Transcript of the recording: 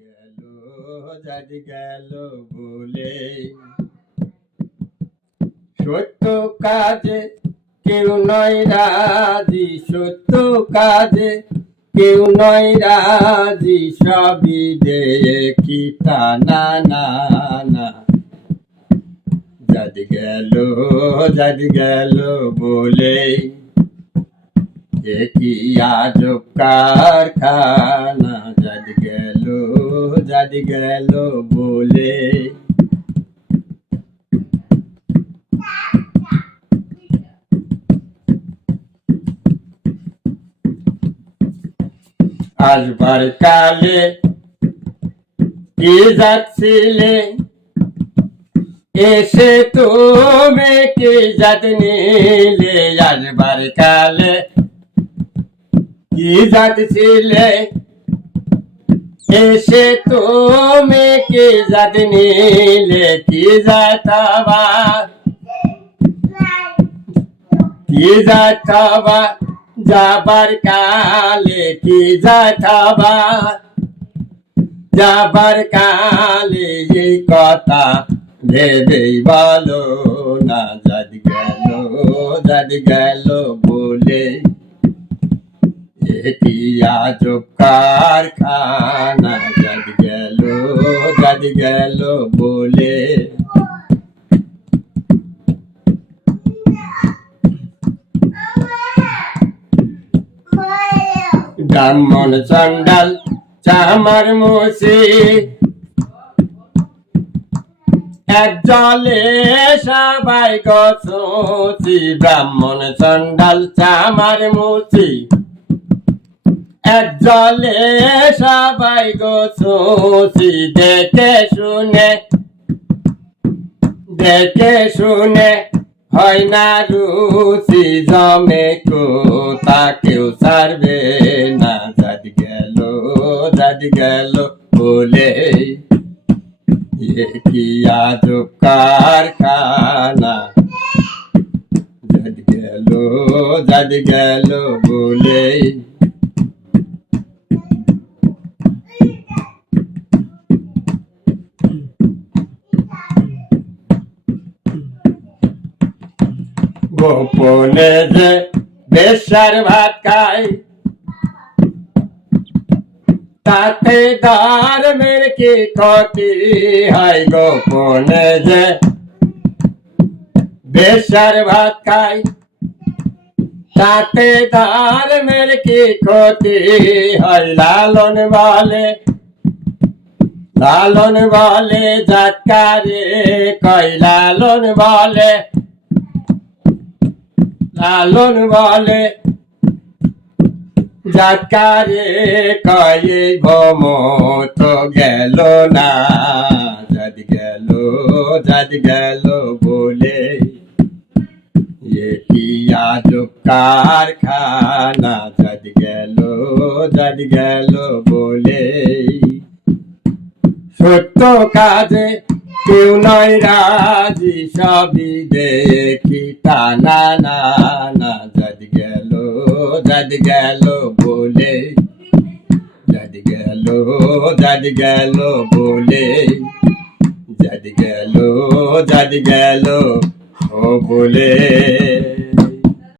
গেল জানি গেল বলে সত্য কাজে কেউ নয় রাজি, সত্য কাজে কেউ নয় রাজি, সবই দেখি তা না না না। জানি গেল বলে কি আজব কারখানা, জানি গেল বলে। আসবার কালে কি যাচ্ছিলে, এসে তুমি কি জাত নিলে। আসবার কালে কি যাচ্ছিলে, এসে তুমি কি জাত নিলে। কি যাতাবা যাবার কালে, কি যাতাবা যাবার কালে, এই কথা ভেবেই বলো না। জানি গেল বলে কি আজব কারখানা, জানি গেল বলে। ব্রাহ্মণ চণ্ডাল চামার মুছি, এক জলে সবাই গছি। ব্রাহ্মণ চণ্ডাল চামার মুছি, এক জলে সবাই গছি। দেখে শুনে হয় না রুচি, জমে কোথা কেউ ছাড়বে না। জানি গেল বলে কি আজব কারখানা, জানি গেল বলে। গোপনে যে বেশ্যার ভাত খায়, তাতে ধর্মের কি ক্ষতি হয়। গোপনে যে বেশ্যার ভাত খায়, তাতে ধর্মের কি ক্ষতি হয়। লালন বলে জাতকারে কয়, লালন বলে জাতকারে কয়, ভম তো গেল না। জানি গেল বলে কি আজব কারখানা, জানি গেল বলে। সত্য কাজে কেউ নয় রাজি, সবই দেখি তা না না না। জানি গেল বলে, জানি গেল বলে, জানি গেল ও বলে।